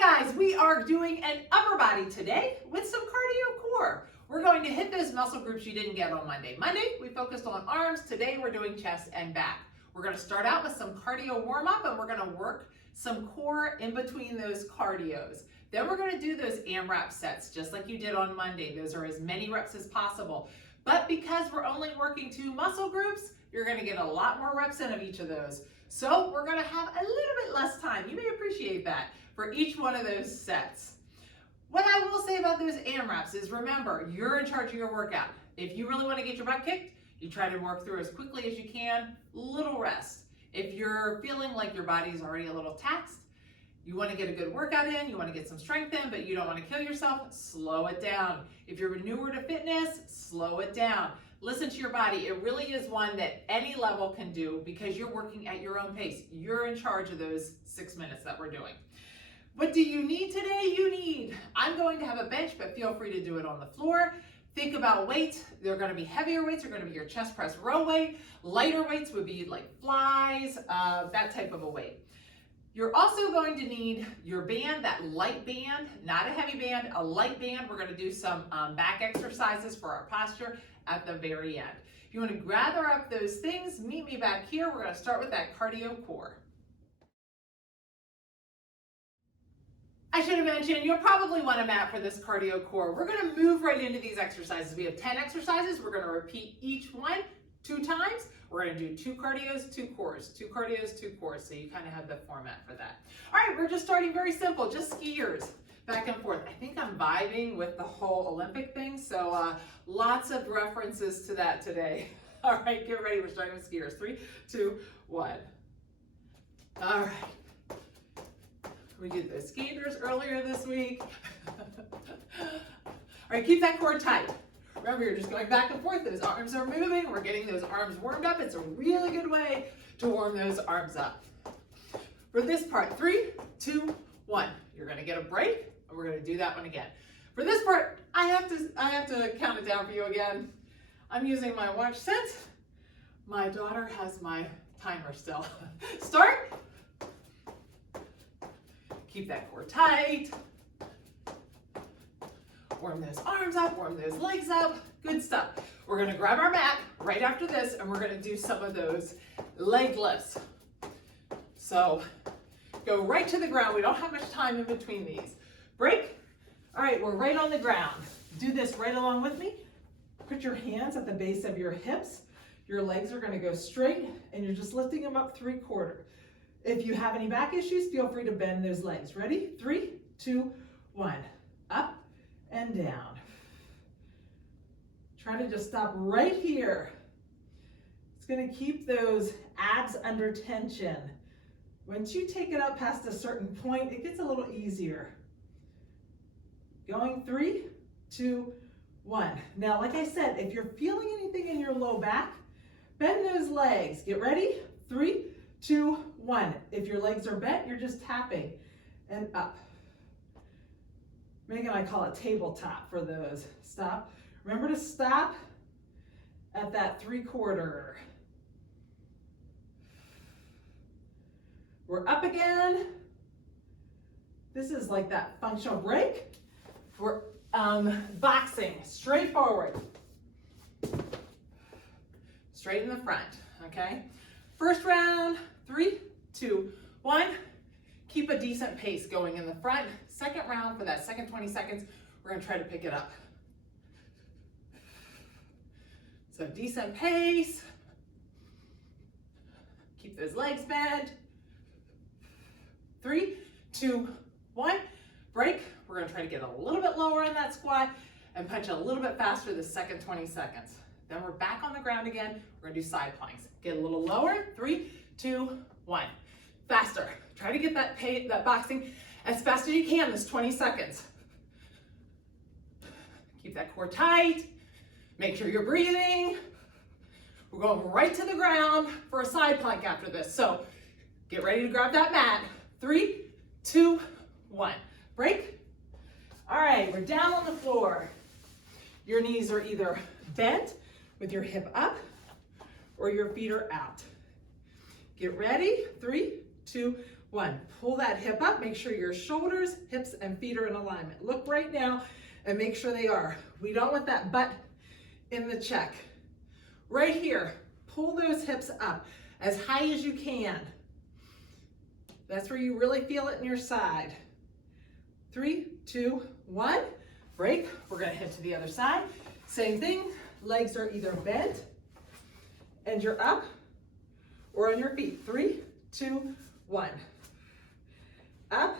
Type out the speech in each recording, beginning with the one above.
Hi guys, we are doing an upper body today with some cardio core. We're going to hit those muscle groups you didn't get on Monday. Monday, we focused on arms. Today, we're doing chest and back. We're going to start out with some cardio warm-up and we're going to work some core in between those cardios. Then we're going to do those AMRAP sets just like you did on Monday. Those are as many reps as possible. But because we're only working 2 muscle groups, you're going to get a lot more reps in of each of those. So we're going to have a little bit less time. You may appreciate that for each one of those sets. What I will say about those AMRAPs is remember, you're in charge of your workout. If you really want to get your butt kicked, you try to work through as quickly as you can, little rest. If you're feeling like your body's already a little taxed, you want to get a good workout in, you want to get some strength in, but you don't want to kill yourself, slow it down. If you're newer to fitness, slow it down. Listen to your body. It really is one that any level can do because you're working at your own pace. You're in charge of those 6 minutes that we're doing. What do you need today? I'm going to have a bench, but feel free to do it on the floor. Think about weights. They're going to be heavier weights. They're going to be your chest press row weight. Lighter weights would be like flies, that type of a weight. You're also going to need your band, that light band, not a heavy band, a light band. We're going to do some back exercises for our posture at the very end. If you want to gather up those things, meet me back here. We're going to start with that cardio core. I should have mentioned, you'll probably want a mat for this cardio core. We're going to move right into these exercises. We have 10 exercises. We're going to repeat each one 2 times. We're going to do 2 cardios, 2 cores, 2 cardios, 2 cores. So you kind of have the format for that. All right, we're just starting very simple, just skiers back and forth. I think I'm vibing with the whole Olympic thing, so lots of references to that today. All right, get ready. We're starting with skiers. 3, 2, 1. All right. We did the skaters earlier this week. All right, keep that core tight. Remember, you're just going back and forth. Those arms are moving. We're getting those arms warmed up. It's a really good way to warm those arms up. For this part, 3, 2, 1. You're going to get a break, and we're going to do that one again. For this part, I have to count it down for you again. I'm using my watch since my daughter has my timer still. Start. Keep that core tight. Warm those arms up, warm those legs up. Good stuff. We're going to grab our mat right after this and we're going to do some of those leg lifts. So go right to the ground. We don't have much time in between these. Break. All right, we're right on the ground. Do this right along with me. Put your hands at the base of your hips. Your legs are going to go straight and you're just lifting them up 3/4. If you have any back issues, feel free to bend those legs. Ready? 3, 2, 1. Up and down. Try to just stop right here. It's going to keep those abs under tension. Once you take it up past a certain point, it gets a little easier. Going 3, 2, 1. Now, like I said, if you're feeling anything in your low back, bend those legs. Get ready? 3, 2, 1. If your legs are bent, you're just tapping and up. Megan, I call it tabletop for those. Stop. Remember to stop at that 3/4. We're up again. This is like that functional break. We're boxing, straight forward. Straight in the front, okay? First round, 3, 2, 1. Keep a decent pace going in the front. Second round, for that second 20 seconds, we're going to try to pick it up. So decent pace. Keep those legs bent. 3, 2, 1. Break. We're going to try to get a little bit lower in that squat and punch a little bit faster the second 20 seconds. Then we're back on the ground again. We're going to do side planks. Get a little lower. 3, 2, 1. Faster. Try to get that boxing as fast as you can this 20 seconds. Keep that core tight. Make sure you're breathing. We're going right to the ground for a side plank after this. So get ready to grab that mat. 3, 2, 1. Break. All right, we're down on the floor. Your knees are either bent with your hip up or your feet are out. Get ready. 3, 2, 1. Pull that hip up. Make sure your shoulders, hips, and feet are in alignment. Look right now and make sure they are. We don't want that butt in the check. Right here, pull those hips up as high as you can. That's where you really feel it in your side. 3, 2, 1. Break. We're going to head to the other side. Same thing. Legs are either bent and you're up or on your feet. 3, 2, 1. Up.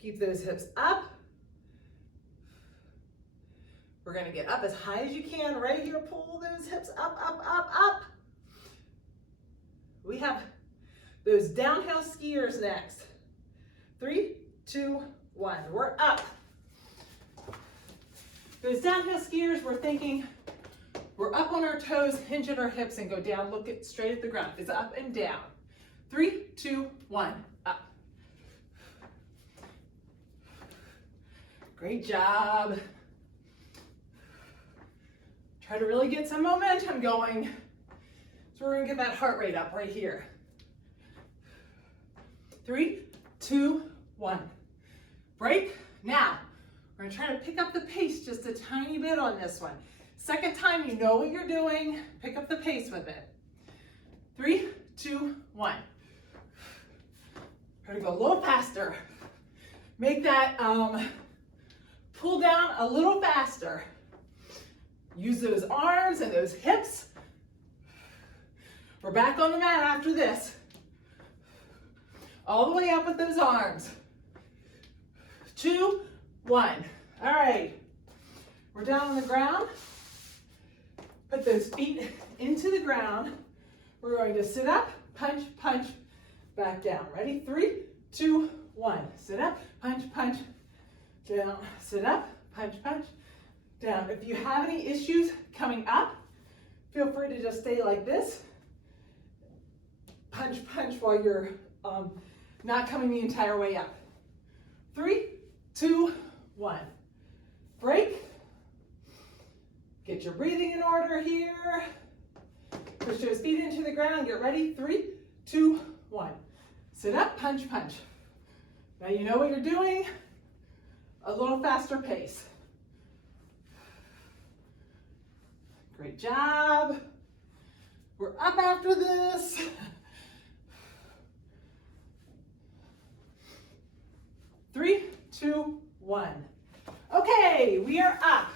Keep those hips up. We're going to get up as high as you can. Right here, pull those hips up, up, up, up. We have those downhill skiers next. 3, 2, 1. We're up. Those downhill skiers, we're thinking we're up on our toes, hinge at our hips, and go down. Look straight at the ground. It's up and down. 3, 2, 1. Up. Great job. Try to really get some momentum going. So we're going to get that heart rate up right here. 3, 2, 1. Break. Now, we're going to try to pick up the pace just a tiny bit on this one. Second time, you know what you're doing. Pick up the pace with it. 3, 2, 1. Try to go a little faster. Make that pull down a little faster. Use those arms and those hips. We're back on the mat after this. All the way up with those arms. 2, 1. All right. We're down on the ground. Put those feet into the ground. We're going to sit up, punch, punch, back down. Ready? 3, 2, 1. Sit up, punch, punch, down. Sit up, punch, punch, down. If you have any issues coming up, feel free to just stay like this. Punch, punch while you're not coming the entire way up. 3, 2, 1. Break. Get your breathing in order here. Push those feet into the ground. Get ready. 3, 2, 1. Sit up, punch, punch. Now you know what you're doing. A little faster pace. Great job. We're up after this. 3, 2, 1. Okay, we are up.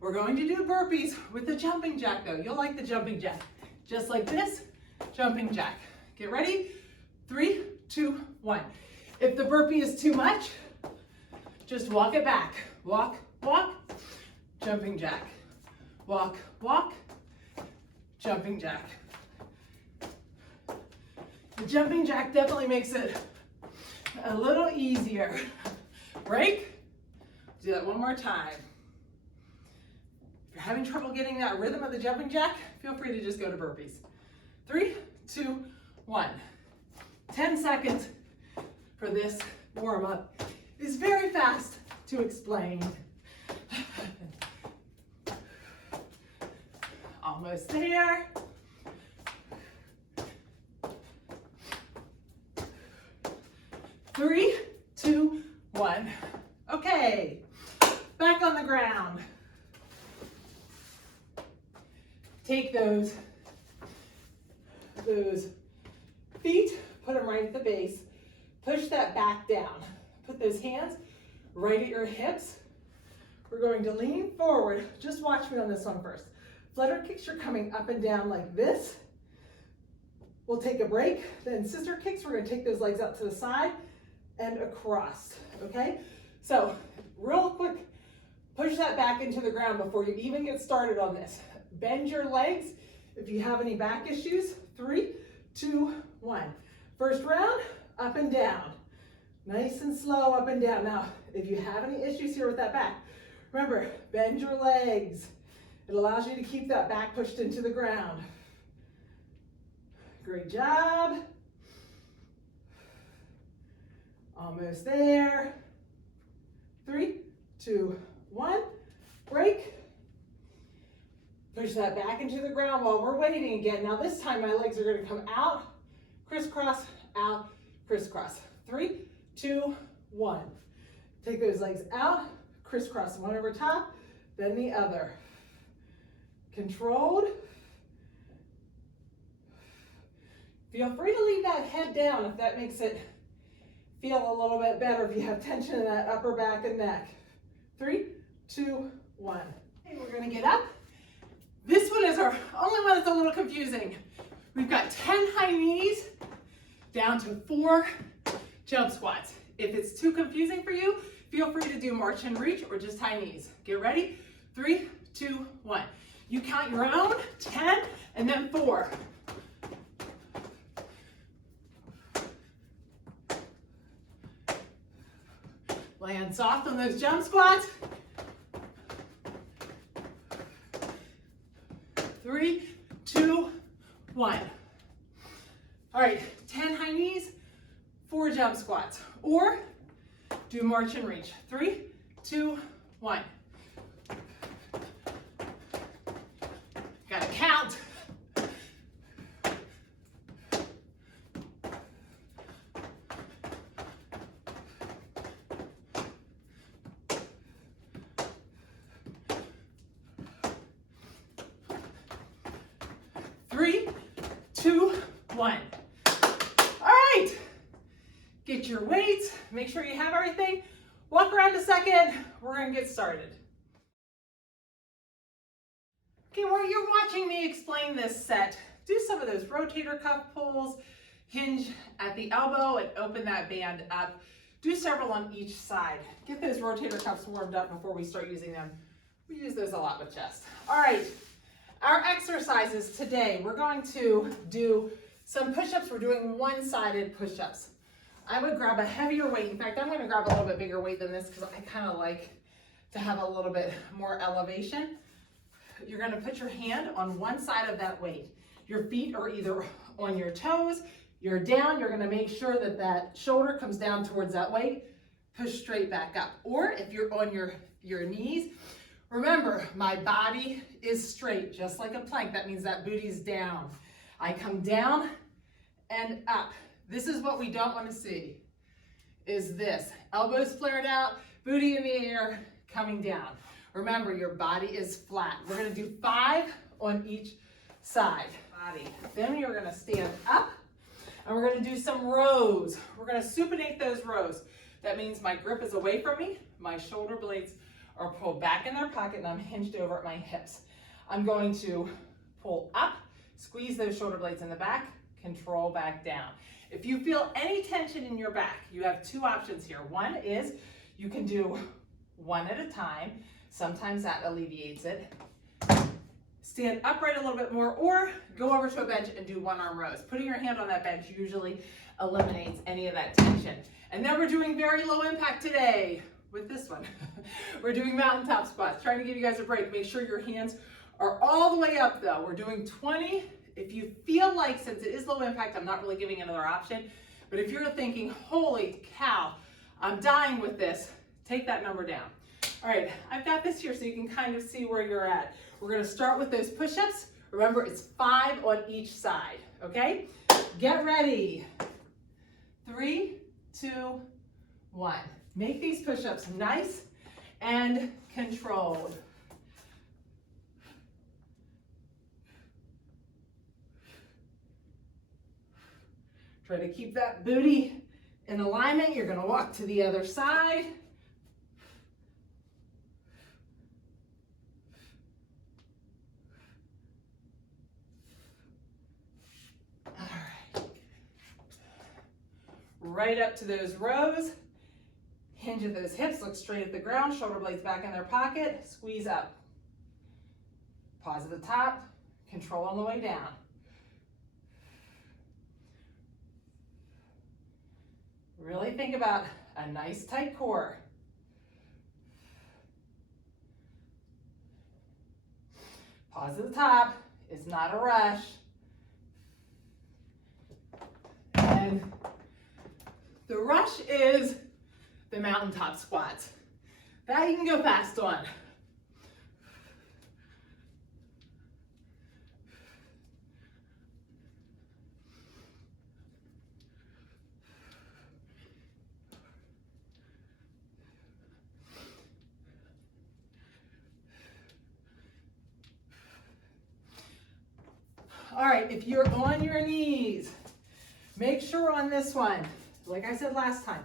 We're going to do burpees with the jumping jack though. You'll like the jumping jack. Just like this, jumping jack. Get ready? 3, 2, 1. If the burpee is too much, just walk it back. Walk, walk, jumping jack. Walk, walk, jumping jack. The jumping jack definitely makes it a little easier. Break. Do that one more time. If you're having trouble getting that rhythm of the jumping jack, feel free to just go to burpees. 3, 2, 1. 10 seconds for this warm up. It's very fast to explain. Almost there. 3, 2, 1. Okay, back on the ground. Take those feet, put them right at the base. Push that back down. Put those hands right at your hips. We're going to lean forward. Just watch me on this one first. Flutter kicks, you're coming up and down like this. We'll take a break. Then sister kicks, we're going to take those legs out to the side and across, okay? So real quick, push that back into the ground before you even get started on this. Bend your legs if you have any back issues. 3, 2, 1. First round, up and down. Nice and slow, up and down. Now, if you have any issues here with that back, remember, bend your legs. It allows you to keep that back pushed into the ground. Great job. Almost there. 3, 2, 1. Break. Push that back into the ground while we're waiting again. Now this time my legs are going to come out, crisscross, out, crisscross. 3, 2, 1. Take those legs out, crisscross one over top, then the other. Controlled. Feel free to leave that head down if that makes it feel a little bit better, if you have tension in that upper back and neck. 3, 2, 1. Okay, we're gonna get up. This one is our only one that's a little confusing. We've got 10 high knees down to 4 jump squats. If it's too confusing for you, feel free to do march and reach or just high knees. Get ready. 3, 2, 1. You count your own, 10, and then 4. Land soft on those jump squats. 3, 2, 1. All right, 10 high knees, 4 jump squats. Or do march and reach. 3, 2, 1. Gotta count. Three, 2, 1. All right. Get your weights. Make sure you have everything. Walk around a second. We're going to get started. Okay, while you're watching me explain this set, do some of those rotator cuff pulls, hinge at the elbow and open that band up. Do several on each side. Get those rotator cuffs warmed up before we start using them. We use those a lot with chest. All right, our exercises today, we're going to do some push-ups. We're doing one-sided push-ups. I would grab a heavier weight. In fact, I'm going to grab a little bit bigger weight than this because I kind of like to have a little bit more elevation. You're going to put your hand on one side of that weight. Your feet are either on your toes, you're down, you're going to make sure that that shoulder comes down towards that weight, push straight back up. Or if you're on your knees, remember, my body is straight, just like a plank. That means that booty's down. I come down and up. This is what we don't want to see, is this. Elbows flared out, booty in the air, coming down. Remember, your body is flat. We're going to do 5 on each side. Body. Then you're going to stand up, and we're going to do some rows. We're going to supinate those rows. That means my grip is away from me, my shoulder blades are pulled back in their pocket, and I'm hinged over at my hips. I'm going to pull up, squeeze those shoulder blades in the back, control back down. If you feel any tension in your back, you have 2 options here. One is you can do 1 at a time. Sometimes that alleviates it. Stand upright a little bit more, or go over to a bench and do 1-arm rows. Putting your hand on that bench usually eliminates any of that tension. And then we're doing very low impact today with this one. We're doing mountaintop squats, trying to give you guys a break. Make sure your hands are all the way up though. We're doing 20. If you feel like, since it is low impact, I'm not really giving another option, but if you're thinking, holy cow, I'm dying with this, take that number down. All right, I've got this here so you can kind of see where you're at. We're gonna start with those push-ups. Remember, it's 5 on each side, okay? Get ready. 3, 2, 1. Make these push-ups nice and controlled. Try to keep that booty in alignment. You're gonna walk to the other side. Right up to those rows. Hinge at those hips, look straight at the ground, shoulder blades back in their pocket, squeeze up. Pause at the top, control on the way down. Really think about a nice tight core. Pause at the top, it's not a rush. And the rush is the mountaintop squats. That you can go fast on. All right, if you're on your knees, make sure on this one, like I said last time,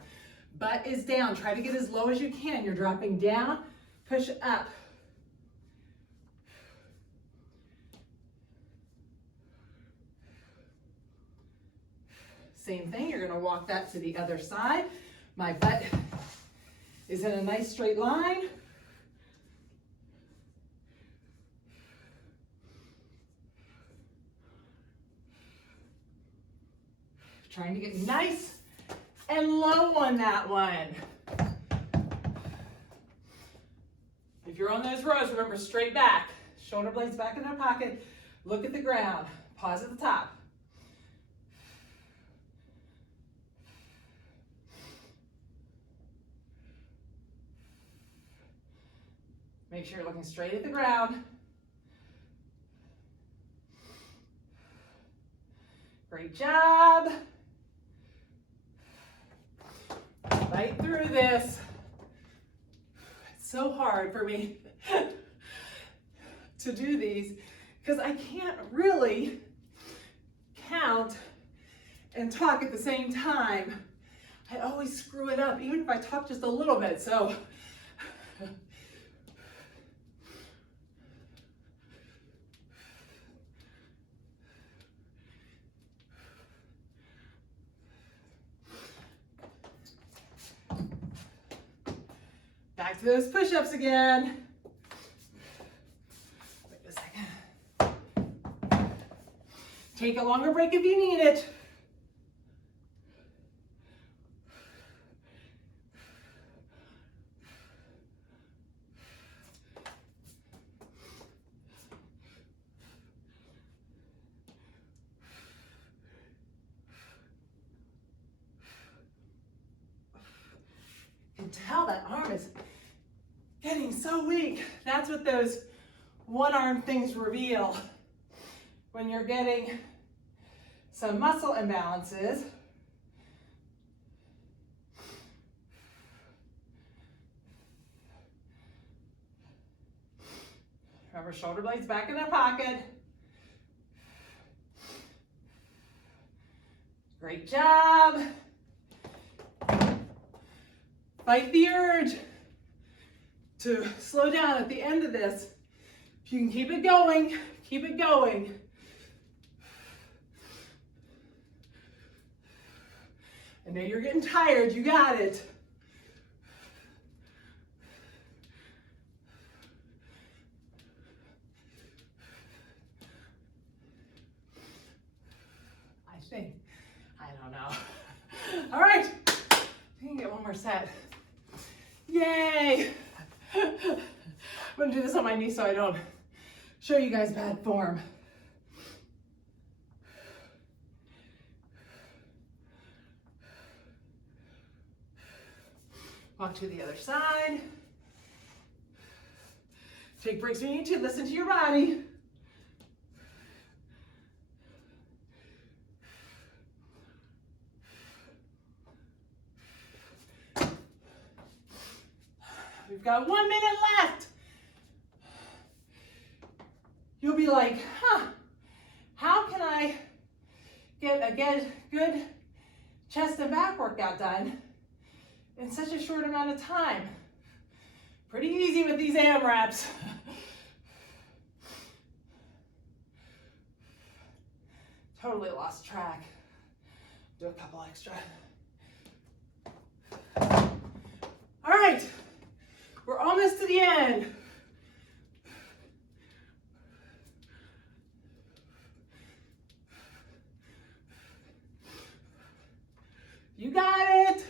butt is down. Try to get as low as you can. You're dropping down, push up. Same thing, you're gonna walk that to the other side. My butt is in a nice straight line. Trying to get nice and low on that one. If you're on those rows, remember straight back, shoulder blades back in their pocket, look at the ground, pause at the top. Make sure you're looking straight at the ground. Great job. Fight through this. It's so hard for me to do these because I can't really count and talk at the same time. I always screw it up, even if I talk just a little bit. So back to those push-ups again. Wait a second. Take a longer break if you need it. You can tell that arm is getting so weak. That's what those one arm things reveal. When you're getting some muscle imbalances, remember, shoulder blades back in their pocket. Great job. Fight the urge to slow down at the end of this. If you can keep it going, keep it going. I know you're getting tired, you got it. I don't know. All right, we can get one more set. Yay! I'm gonna do this on my knee so I don't show you guys bad form. Walk to the other side. Take breaks when you need to. Listen to your body. We've got 1 minute left. You'll be like, how can I get a good chest and back workout done in such a short amount of time? Pretty easy with these AMRAPs. Totally lost track. Do a couple extra. All right. We're almost to the end. You got it.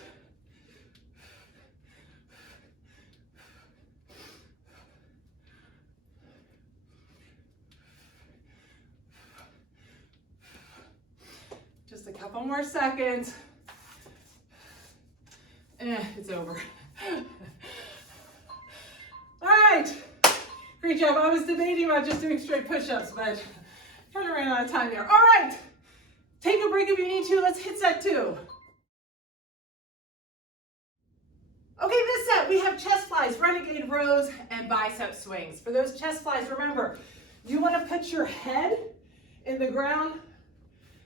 Just a couple more seconds. It's over. All right, great job. I was debating about just doing straight push-ups, but kind of ran out of time there. All right, take a break if you need to. Let's hit set 2. Okay, this set, we have chest flies, renegade rows, and bicep swings. For those chest flies, remember, you want to put your head in the ground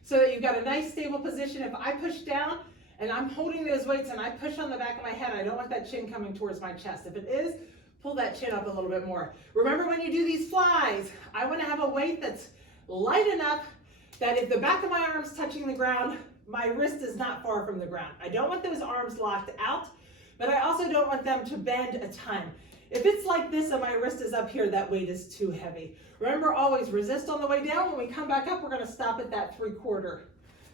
so that you've got a nice stable position. If I push down and I'm holding those weights and I push on the back of my head, I don't want that chin coming towards my chest. If it is, pull that chin up a little bit more. Remember, when you do these flies, I want to have a weight that's light enough that if the back of my arm's touching the ground, my wrist is not far from the ground. I don't want those arms locked out, but I also don't want them to bend a ton. If it's like this and my wrist is up here, that weight is too heavy. Remember, always resist on the way down. When we come back up, we're going to stop at that 3/4.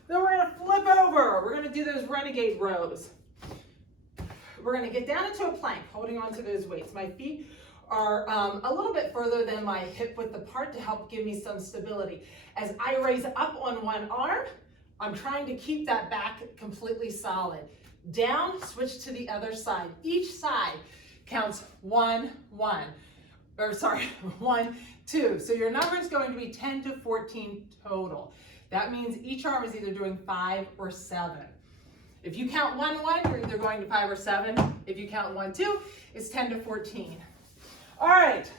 Then we're going to flip over. We're going to do those renegade rows. We're going to get down into a plank, holding on to those weights. My feet are a little bit further than my hip width apart to help give me some stability. As I raise up on one arm, I'm trying to keep that back completely solid. Down, switch to the other side. Each side counts 1, 2. So your number is going to be 10 to 14 total. That means each arm is either doing 5 or 7. If you count 1, 1, you're either going to 5 or 7. If you count 1, 2, it's 10 to 14. All right,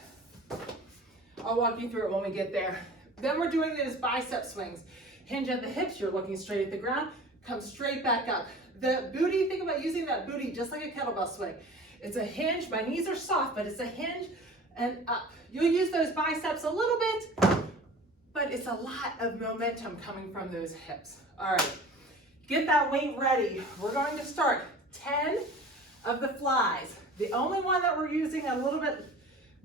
I'll walk you through it when we get there. Then we're doing those bicep swings. Hinge at the hips, you're looking straight at the ground, come straight back up. The booty, think about using that booty just like a kettlebell swing. It's a hinge, my knees are soft, but it's a hinge and up. You'll use those biceps a little bit, but it's a lot of momentum coming from those hips. All right, get that weight ready. We're going to start 10 of the flies. The only one that we're using a little bit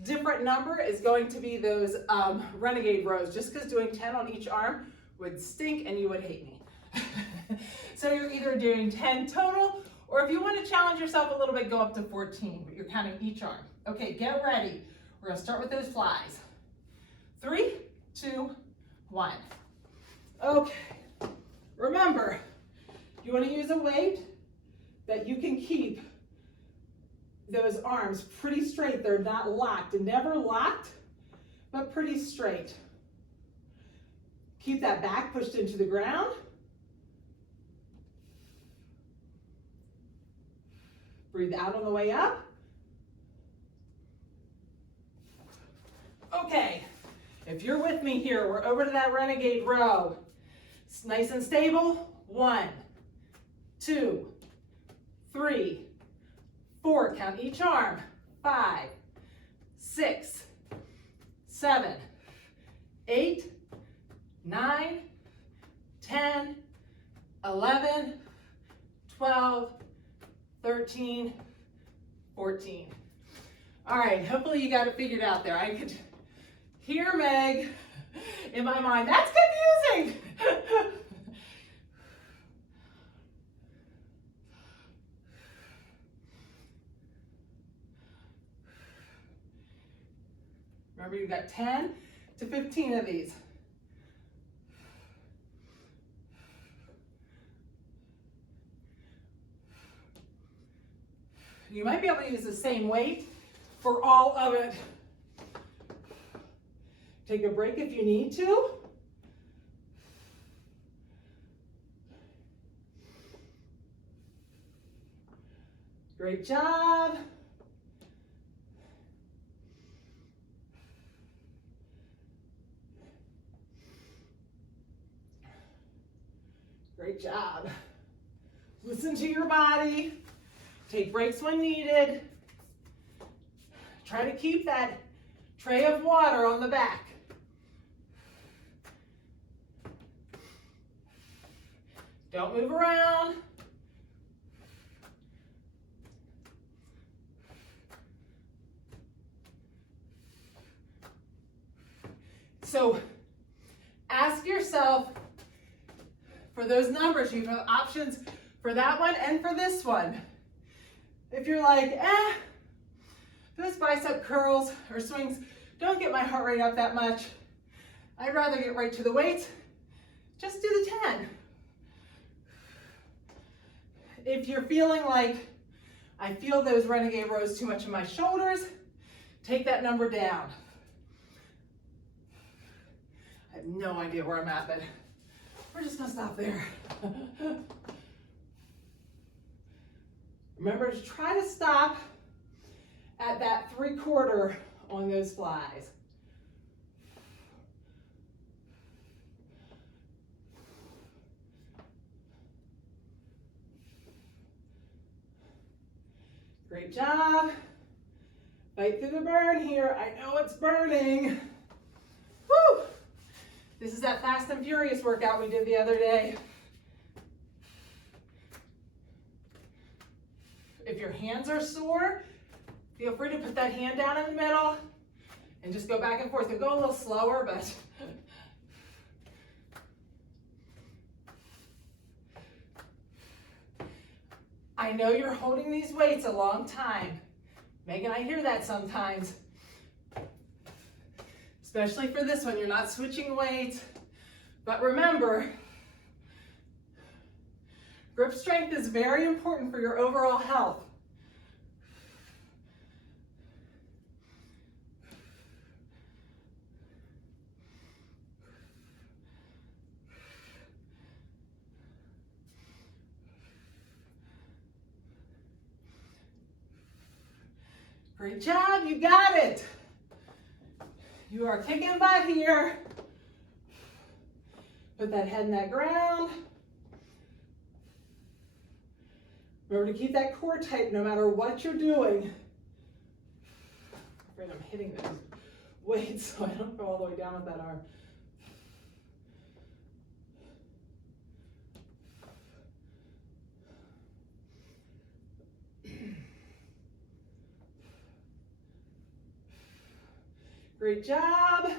different number is going to be those renegade rows, just because doing 10 on each arm would stink and you would hate me. So you're either doing 10 total, or if you want to challenge yourself a little bit, go up to 14, but you're counting each arm. Okay, get ready. We're going to start with those flies. 3, 2, 1. Okay, remember, you want to use a weight that you can keep those arms pretty straight. They're not locked, never locked, but pretty straight. Keep that back pushed into the ground. Breathe out on the way up. Okay, if you're with me here, we're over to that renegade row. It's nice and stable. 1, 2, 3, 4, count each arm. 5, 6, 7, 8, 9, 10, 11, 12, 13, 14. All right, hopefully you got it figured out there. I could hear Meg in my mind. That's confusing. Remember, you've got 10 to 15 of these. You might be able to use the same weight for all of it. Take a break if you need to. Great job. Great job. Listen to your body. Take breaks when needed. Try to keep that tray of water on the back. Don't move around. So ask yourself for those numbers. You have options for that one and for this one. If you're like, those bicep curls or swings don't get my heart rate up that much, I'd rather get right to the weights, just do the 10. If you're feeling like, I feel those renegade rows too much in my shoulders, take that number down. I have no idea where I'm at, but we're just gonna stop there. Remember to try to stop at that 3/4 on those flies. Great job. Fight through the burn here. I know it's burning. Woo! This is that Fast and Furious workout we did the other day. If your hands are sore, feel free to put that hand down in the middle and just go back and forth. It'll go a little slower, but I know you're holding these weights a long time. Megan, I hear that sometimes. Especially for this one, you're not switching weights. But remember, grip strength is very important for your overall health. Great job, you got it. You are kicking butt here. Put that head in that ground. Remember to keep that core tight no matter what you're doing. I'm afraid I'm hitting those weights so I don't go all the way down with that arm. Great job.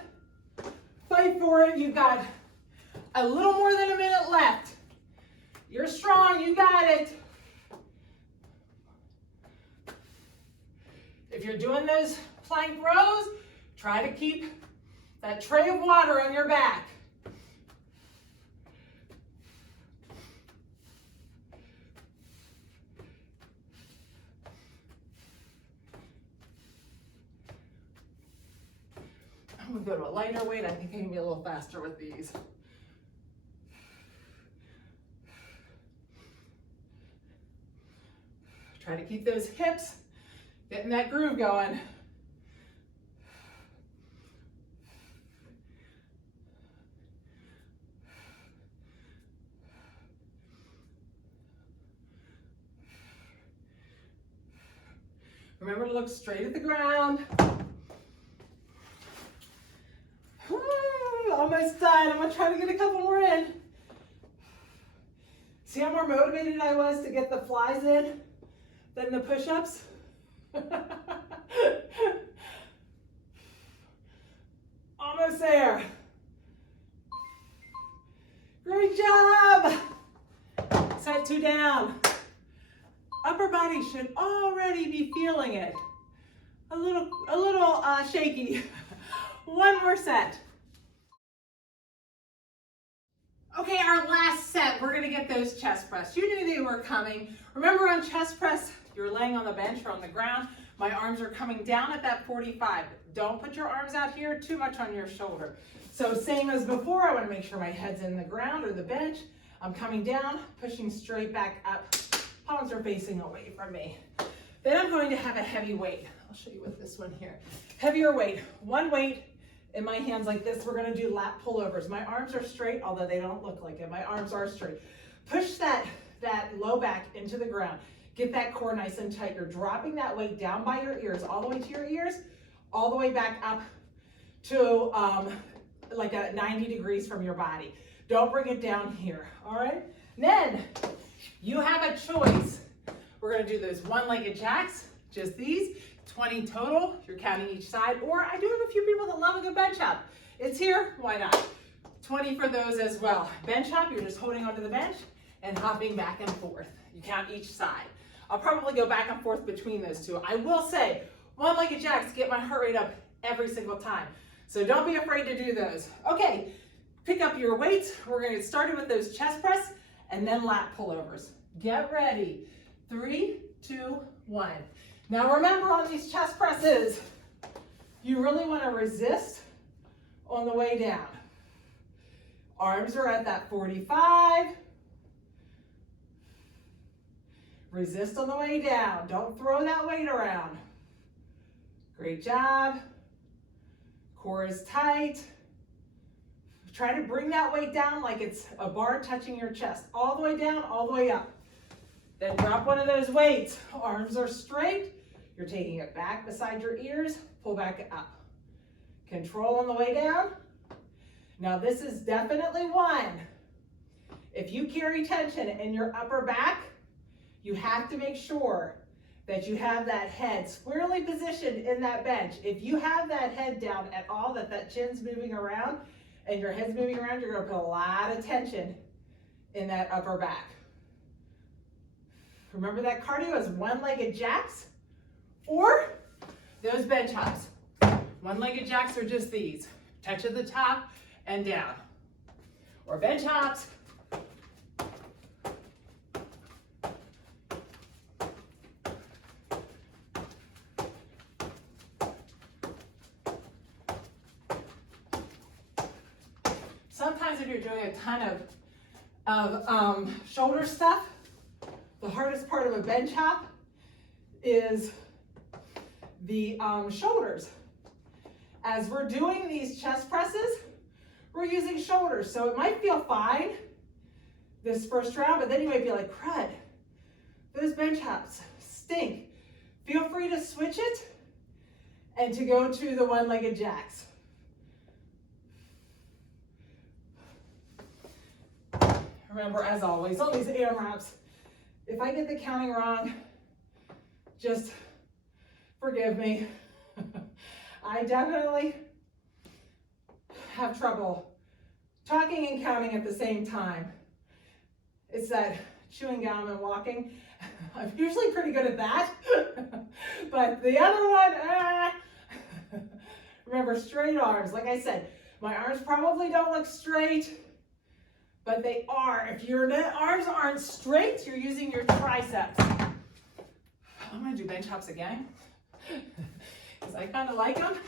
Fight for it. You've got a little more than a minute left. You're strong. You got it. If you're doing those plank rows, try to keep that tray of water on your back. I'm gonna go to a lighter weight. I think I can be a little faster with these. Try to keep those hips, getting that groove going. Remember to look straight at the ground. Almost done. I'm gonna try to get a couple more in. See how more motivated I was to get the flies in than the push-ups? Almost there. Great job. Set 2 down. Upper body should already be feeling it. A little shaky. One more set. Okay, our last set, we're gonna get those chest press. You knew they were coming. Remember on chest press, you're laying on the bench or on the ground. My arms are coming down at that 45. Don't put your arms out here too much on your shoulder. So same as before, I wanna make sure my head's in the ground or the bench. I'm coming down, pushing straight back up. Palms are facing away from me. Then I'm going to have a heavy weight. I'll show you with this one here. Heavier weight, one weight in my hands like this. We're gonna do lat pullovers. My arms are straight, although they don't look like it. My arms are straight. Push that low back into the ground. Get that core nice and tight. You're dropping that weight down by your ears, all the way to your ears, all the way back up to like a 90 degrees from your body. Don't bring it down here, all right? Then you have a choice. We're gonna do those one-legged jacks, just these. 20 total, if you're counting each side, or I do have a few people that love a good bench hop. It's here, why not? 20 for those as well. Bench hop, you're just holding onto the bench and hopping back and forth. You count each side. I'll probably go back and forth between those two. I will say, one-legged jacks get my heart rate up every single time. So don't be afraid to do those. Okay, pick up your weights. We're gonna get started with those chest press and then lat pullovers. Get ready. 3, 2, 1. Now remember on these chest presses, you really want to resist on the way down. Arms are at that 45. Resist on the way down. Don't throw that weight around. Great job. Core is tight. Try to bring that weight down like it's a bar touching your chest. All the way down, all the way up. Then drop one of those weights. Arms are straight. You're taking it back beside your ears. Pull back up. Control on the way down. Now this is definitely one. If you carry tension in your upper back, you have to make sure that you have that head squarely positioned in that bench. If you have that head down at all, that chin's moving around and your head's moving around, you're gonna put a lot of tension in that upper back. Remember that cardio is one-legged jacks or those bench hops. One-legged jacks are just these. Touch at the top and down. Or bench hops. Sometimes if you're doing a ton of shoulder stuff, the hardest part of a bench hop is the shoulders. As we're doing these chest presses, we're using shoulders. So it might feel fine this first round, but then you might be like, crud, those bench hops stink. Feel free to switch it and to go to the one-legged jacks. Remember, as always, all these AMRAPs, if I get the counting wrong, just forgive me. I definitely have trouble talking and counting at the same time. It's that chewing gum and walking. I'm usually pretty good at that, but the other one, remember, straight arms. Like I said, my arms probably don't look straight, but they are. If your arms aren't straight, you're using your triceps. I'm gonna do bench hops again, because I kind of like them.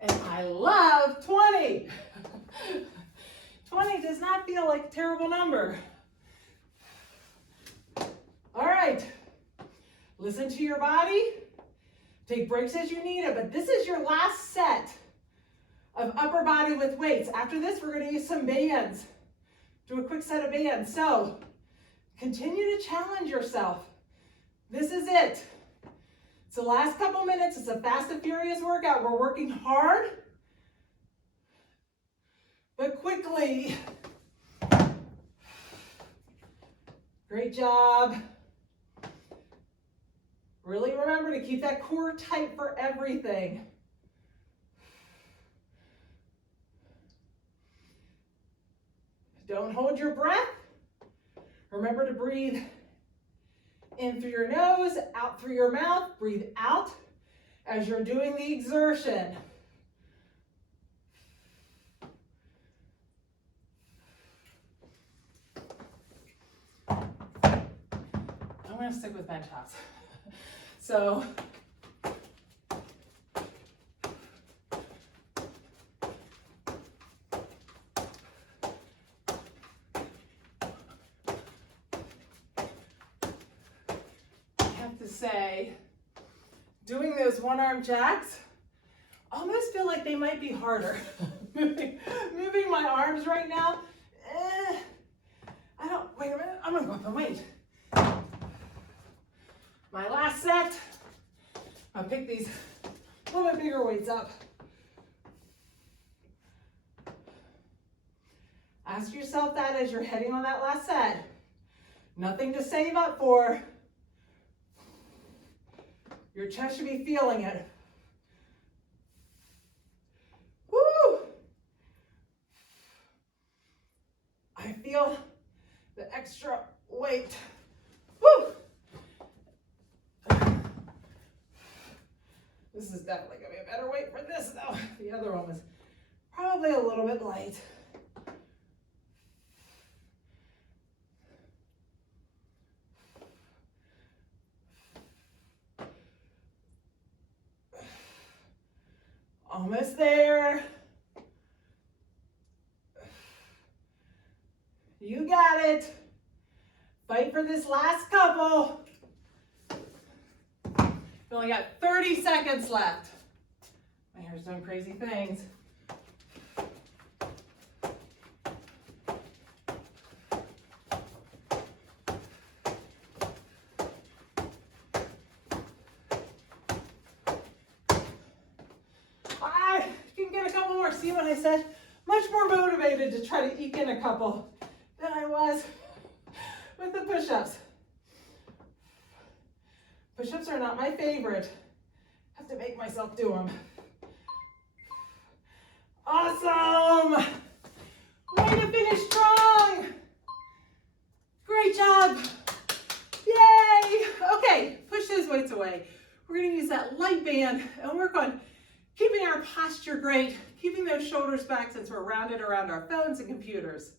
And I love 20. 20 does not feel like a terrible number. All right, listen to your body. Take breaks as you need it, but this is your last set of upper body with weights. After this, we're gonna use some bands. Do a quick set of bands. So continue to challenge yourself. This is it. It's the last couple minutes. It's a fast and furious workout. We're working hard, but quickly. Great job. Really remember to keep that core tight for everything. Don't hold your breath. Remember to breathe in through your nose, out through your mouth. Breathe out as you're doing the exertion. I'm going to stick with bench hops. So I have to say, doing those one-arm jacks, almost feel like they might be harder. moving my arms right now, wait a minute, I'm gonna go up and wait. My last set, I'll pick these a little bit bigger weights up. Ask yourself that as you're heading on that last set. Nothing to save up for. Your chest should be feeling it. Woo! I feel the extra weight. Woo! This is definitely going to be a better weight for this, though. The other one was probably a little bit light. Almost there. You got it. Fight for this last couple. Feel We only got 30 seconds left. My hair's doing crazy things. I can get a couple more. See what I said? Much more motivated to try to eke in a couple than I was with the push-ups. Push-ups are not my favorite. I have to make myself do them. Awesome! Way to finish strong! Great job! Yay! Okay, push those weights away. We're gonna use that light band and work on keeping our posture great, keeping those shoulders back since we're rounded around our phones and computers.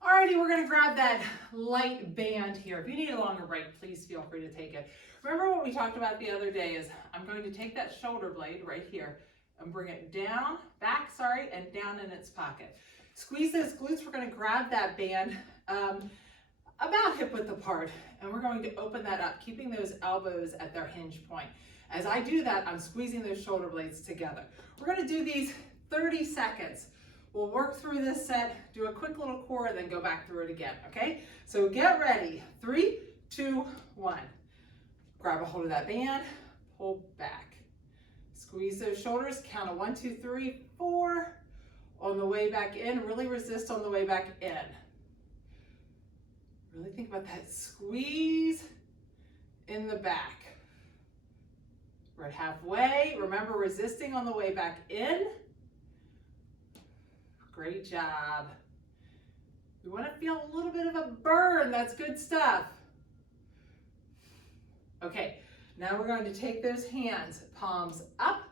Alrighty, we're gonna grab that light band here. If you need a longer break, please feel free to take it. Remember what we talked about the other day is I'm going to take that shoulder blade right here and bring it down, back, sorry, and down in its pocket. Squeeze those glutes. We're gonna grab that band about hip width apart, and we're going to open that up, keeping those elbows at their hinge point. As I do that, I'm squeezing those shoulder blades together. We're gonna do these 30 seconds. We'll work through this set, do a quick little core, and then go back through it again, okay? So get ready. 3, 2, 1. Grab a hold of that band, pull back. Squeeze those shoulders, count a 1, 2, 3, 4. On the way back in, really resist on the way back in. Really think about that squeeze in the back. We're at halfway. Remember, resisting on the way back in. Great job. We want to feel a little bit of a burn. That's good stuff. Okay, now we're going to take those hands, palms up.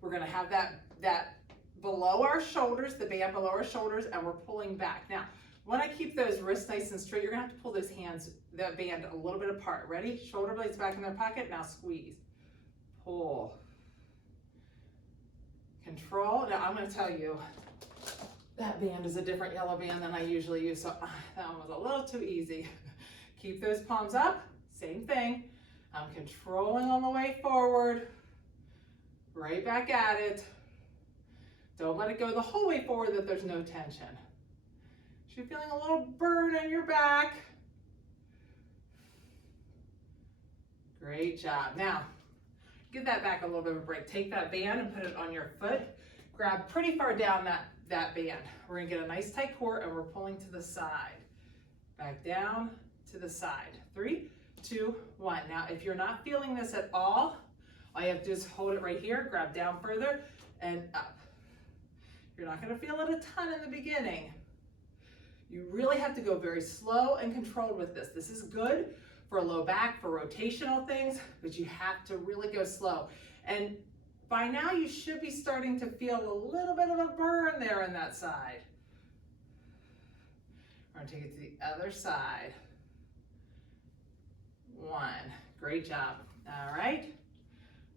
We're going to have that below our shoulders, the band below our shoulders, and we're pulling back. Now, when I keep those wrists nice and straight, you're going to have to pull those hands, that band, a little bit apart. Ready? Shoulder blades back in their pocket. Now squeeze. Pull. Control. Now I'm going to tell you, that band is a different yellow band than I usually use, so that one was a little too easy. Keep those palms up. Same thing. I'm controlling on the way forward. Right back at it. Don't let it go the whole way forward that there's no tension. You're feeling a little burn in your back. Great job. Now, give that back a little bit of a break. Take that band and put it on your foot. Grab pretty far down that band. We're gonna get a nice tight core and we're pulling to the side. Back down to the side. 3, 2, 1. Now, if you're not feeling this at all you have to do is hold it right here, grab down further and up. You're not gonna feel it a ton in the beginning. You really have to go very slow and controlled with this. This is good for low back, for rotational things, but you have to really go slow. And by now you should be starting to feel a little bit of a burn there in that side. We're gonna take it to the other side. 1, great job. All right,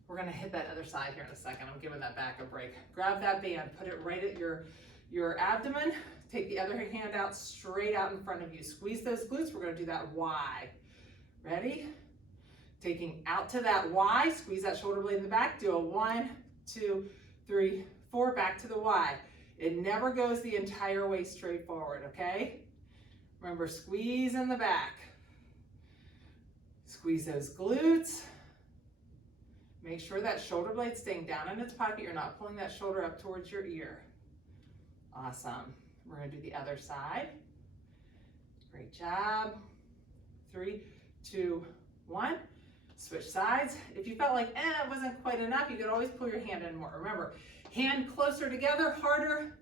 we're gonna hit that other side here in a second. I'm giving that back a break. Grab that band, put it right at your abdomen. Take the other hand out, straight out in front of you. Squeeze those glutes. We're gonna do that Y. Ready? Taking out to that Y, squeeze that shoulder blade in the back. Do a 1, 2, 3, 4, back to the Y. It never goes the entire way straight forward, okay? Remember, squeeze in the back. Squeeze those glutes. Make sure that shoulder blade's staying down in its pocket. You're not pulling that shoulder up towards your ear. Awesome. We're gonna do the other side. Great job. 3, 2, 1. Switch sides. If you felt like, it wasn't quite enough, you could always pull your hand in more. Remember, hand closer together, harder.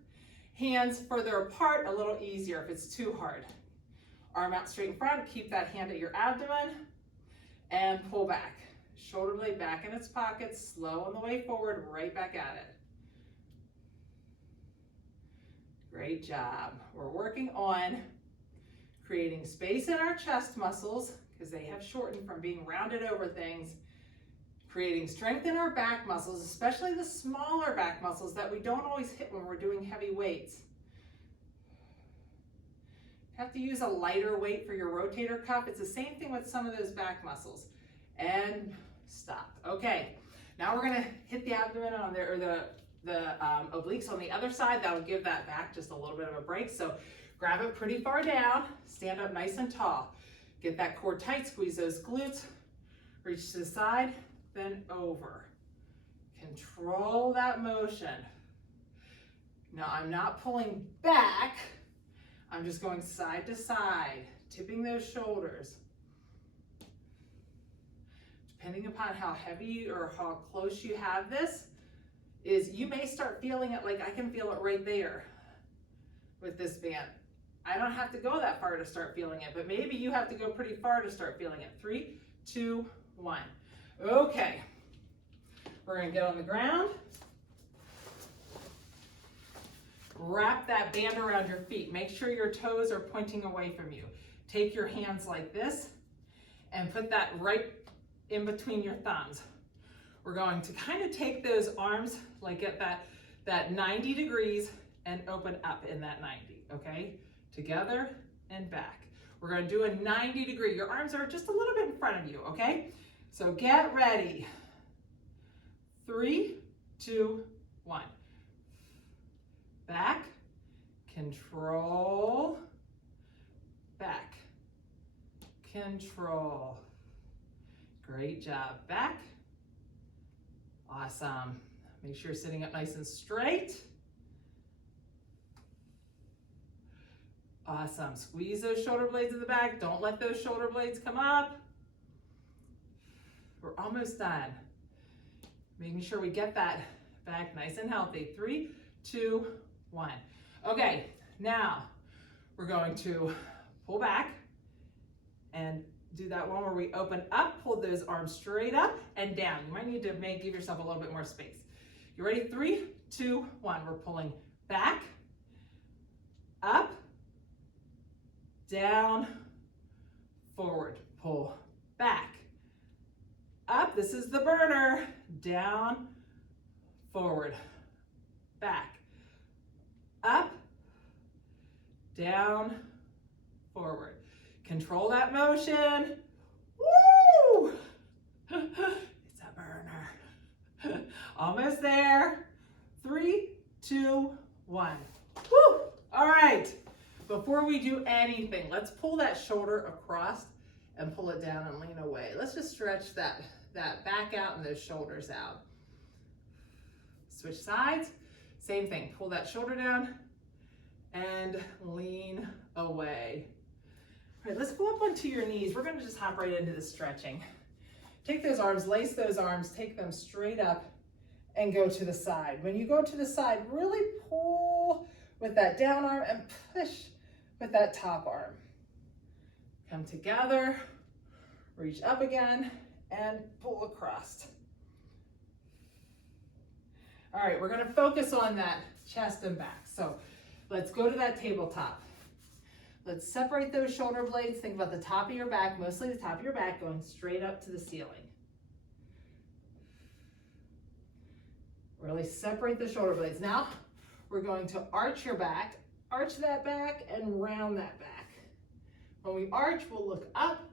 Hands further apart, a little easier if it's too hard. Arm out straight in front, keep that hand at your abdomen, and pull back. Shoulder blade back in its pocket, slow on the way forward, right back at it. Great job. We're working on creating space in our chest muscles because they have shortened from being rounded over things. Creating strength in our back muscles, especially the smaller back muscles that we don't always hit when we're doing heavy weights. have to use a lighter weight for your rotator cuff. It's the same thing with some of those back muscles. And stop. Okay, now we're gonna hit the abdomen on there, or the obliques on the other side. That'll give that back just a little bit of a break. So grab it pretty far down, stand up nice and tall. Get that core tight, squeeze those glutes, reach to the side, then over. Control that motion. Now I'm not pulling back, I'm just going side to side, tipping those shoulders. Depending upon how heavy or how close you have this, you may start feeling it. Like I can feel it right there with this band. I don't have to go that far to start feeling it, but maybe you have to go pretty far to start feeling it. 3, 2, 1. Okay, we're gonna get on the ground. Wrap that band around your feet. Make sure your toes are pointing away from you. Take your hands like this and put that right in between your thumbs. We're going to kind of take those arms, like at that 90 degrees and open up in that 90, okay? Together and back. We're gonna do a 90 degree. Your arms are just a little bit in front of you, okay? So get ready. 3, 2, 1. Back, control, back, control. Great job. Back. Awesome. Make sure you're sitting up nice and straight. Awesome. Squeeze those shoulder blades in the back. Don't let those shoulder blades come up. We're almost done. Making sure we get that back nice and healthy. 3, 2, 1. Okay, now we're going to pull back and do that one where we open up, pull those arms straight up and down. You might need to give yourself a little bit more space. You ready? 3, 2, 1. We're pulling back, up, down, forward. Pull back, up. This is the burner. Down, forward, back, up, down, forward. Control that motion. Woo! It's a burner. Almost there. 3, 2, 1. Woo! All right. Before we do anything, let's pull that shoulder across and pull it down and lean away. Let's just stretch that back out and those shoulders out. Switch sides. Same thing. Pull that shoulder down and lean away. All right, let's go up onto your knees. We're going to just hop right into the stretching. Take those arms, lace those arms, take them straight up and go to the side. When you go to the side, really pull with that down arm and push with that top arm. Come together, reach up again, and pull across. All right, we're going to focus on that chest and back. So let's go to that tabletop. Let's separate those shoulder blades. Think about the top of your back, mostly the top of your back, going straight up to the ceiling. Really separate the shoulder blades. Now, we're going to arch your back, arch that back, and round that back. When we arch, we'll look up.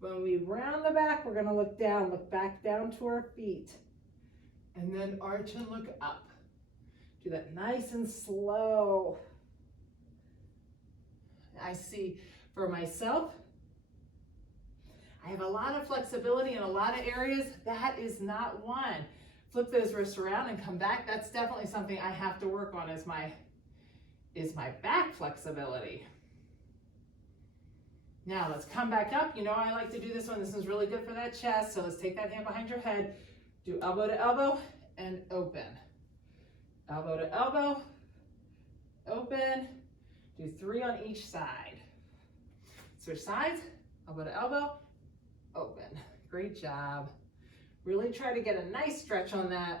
When we round the back, we're going to look down, look back down to our feet. And then arch and look up. Do that nice and slow. I see for myself, I have a lot of flexibility in a lot of areas. That is not one. Flip those wrists around and come back. That's definitely something I have to work on is my back flexibility. Now let's come back up. You know I like to do this one. This is really good for that chest. So let's take that hand behind your head. Do elbow to elbow and open. Elbow to elbow, open. Do 3 on each side. Switch sides, elbow to elbow, open. Great job. Really try to get a nice stretch on that.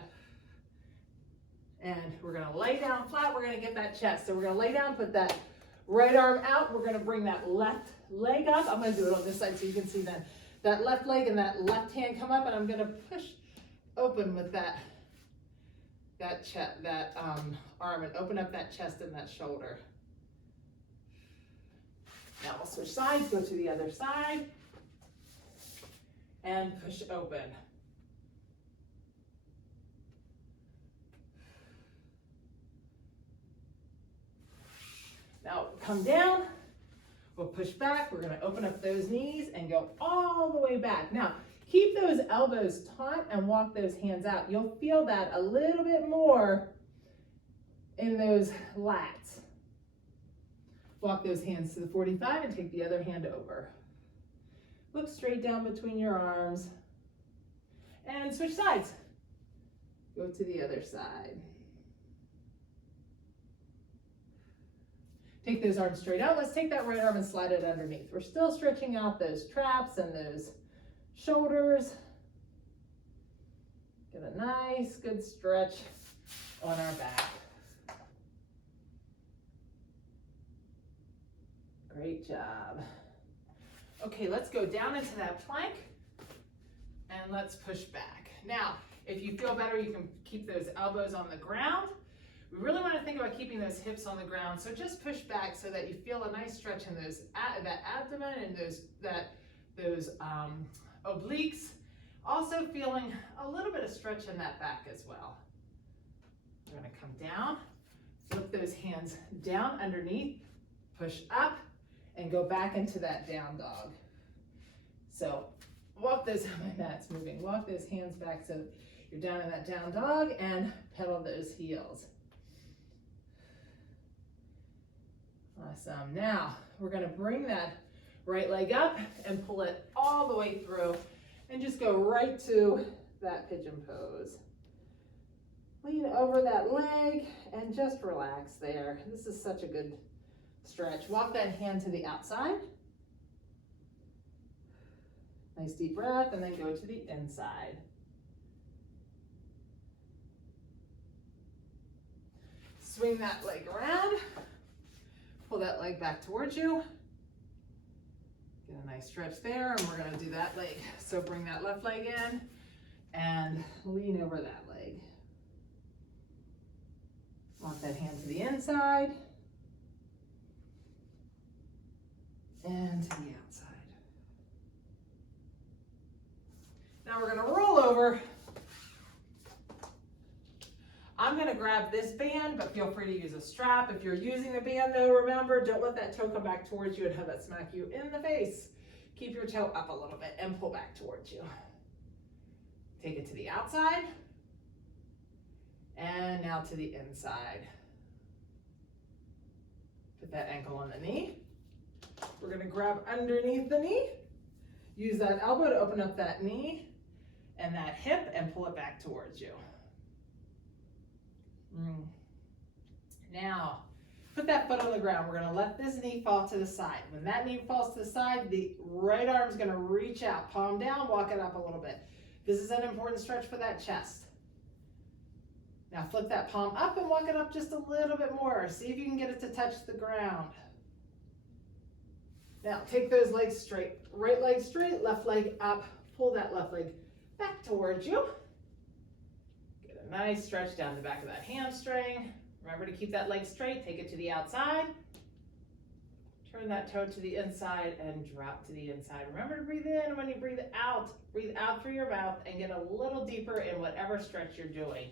And we're gonna lay down flat, we're gonna get that chest. So we're gonna lay down, put that right arm out. We're gonna bring that left leg up. I'm gonna do it on this side so you can see that left leg and that left hand come up, and I'm gonna push open with that arm and open up that chest and that shoulder. Now we'll switch sides, go to the other side, and push open. Now come down, we'll push back, we're gonna open up those knees and go all the way back. Now, keep those elbows taut and walk those hands out. You'll feel that a little bit more in those lats. Walk those hands to the 45 and take the other hand over. Look straight down between your arms and switch sides. Go to the other side. Take those arms straight out. Let's take that right arm and slide it underneath. We're still stretching out those traps and those shoulders. Get a nice, good stretch on our back. Great job. Okay, let's go down into that plank and let's push back. Now, if you feel better, you can keep those elbows on the ground. We really want to think about keeping those hips on the ground, so just push back so that you feel a nice stretch in those that abdomen and those obliques. Also feeling a little bit of stretch in that back as well. We're going to come down, flip those hands down underneath, push up, and go back into that down dog. So walk those, my mat's moving, walk those hands back so you're down in that down dog and pedal those heels. Awesome. Now we're going to bring that right leg up and pull it all the way through and just go right to that pigeon pose. Lean over that leg and just relax there. This is such a good stretch. Walk that hand to the outside. Nice deep breath, and then go to the inside. Swing that leg around. Pull that leg back towards you. Get a nice stretch there, and we're going to do that leg. So bring that left leg in and lean over that leg. Walk that hand to the inside and to the outside. Now we're going to roll over. I'm going to grab this band, but feel free to use a strap. If you're using a band though, remember, don't let that toe come back towards you and have that smack you in the face. Keep your toe up a little bit and pull back towards you. Take it to the outside. And now to the inside. Put that ankle on the knee. We're going to grab underneath the knee. Use that elbow to open up that knee and that hip and pull it back towards you. Now, put that foot on the ground. We're going to let this knee fall to the side. When that knee falls to the side, the right arm is going to reach out, palm down, walk it up a little bit. This is an important stretch for that chest. Now flip that palm up and walk it up just a little bit more. See if you can get it to touch the ground. Now take those legs straight. Right leg straight, left leg up. Pull that left leg back towards you. Get a nice stretch down the back of that hamstring. Remember to keep that leg straight. Take it to the outside. Turn that toe to the inside and drop to the inside. Remember to breathe in when you breathe out. Breathe out through your mouth and get a little deeper in whatever stretch you're doing.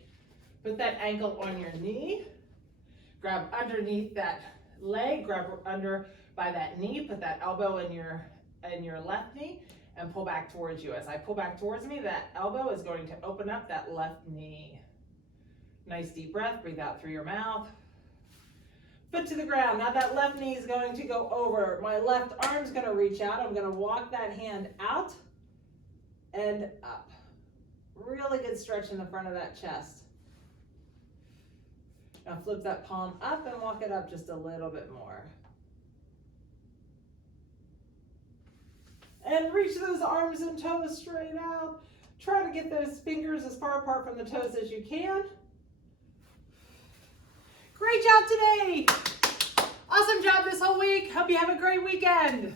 Put that ankle on your knee. Grab underneath that leg. Grab under by that knee. Put that elbow in your left knee and pull back towards you. As I pull back towards me, that elbow is going to open up that left knee. Nice deep breath. Breathe out through your mouth. Foot to the ground. Now that left knee is going to go over. My left arm is going to reach out. I'm going to walk that hand out and up. Really good stretch in the front of that chest. Now flip that palm up and walk it up just a little bit more. And reach those arms and toes straight out. Try to get those fingers as far apart from the toes as you can. Great job today. Awesome job this whole week. Hope you have a great weekend.